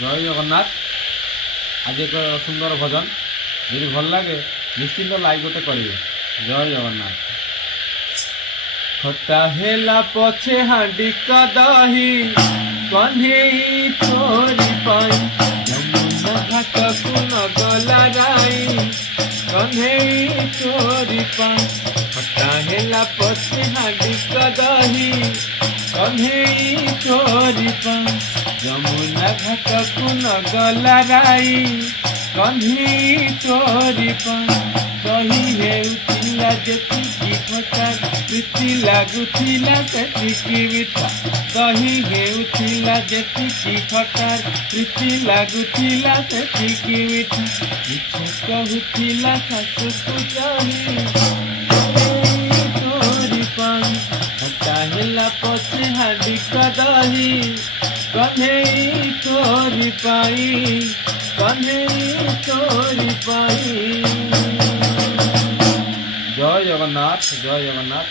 জয় জগন্নাথ। আজ এক সুন্দর ভজন, যদি ভাল লাগে নিশ্চিন্ত লাইক গোটে করবে। জয় জগন্নাথ। খটা হেলা পছে হাঁডি কদহি কন্হেই তোরি পাই, যমুনা ঘাটକୁ নগলা রাই কন্হেই তোরি পাই। খটা হেলা পছে হাঁডি কদহি কন্হেই তোরি পাই, যমুনা ঘাটକୁ নগলা রাই কন্হেই তোরি পাই। দহি ହେଉଥିଲା ଯେତିକି ଖଟା, ପ୍ରୀତି ଲାଗୁଥିଲା ସେତିକି ମିଠା। ଦହି ହେଉଥିଲା ଯେତିକି ଖଟା, ପ୍ରୀତି ଲାଗୁଥିଲା ସେତିକି ମିଠା। ମିଛ କହୁଥିଲା ଶାଶୁକୁ ଜହି ତୋରି ପାଇଁ। ଖଟା ହେଲା ପଛେ ହାଣ୍ଡି କଦହି କନ୍ହେଇ ତୋରି ପାଇଁ, କନ୍ହେଇ ତୋରି ପାଇଁ। জয় জগন্নাথ, জয় জগন্নাথ।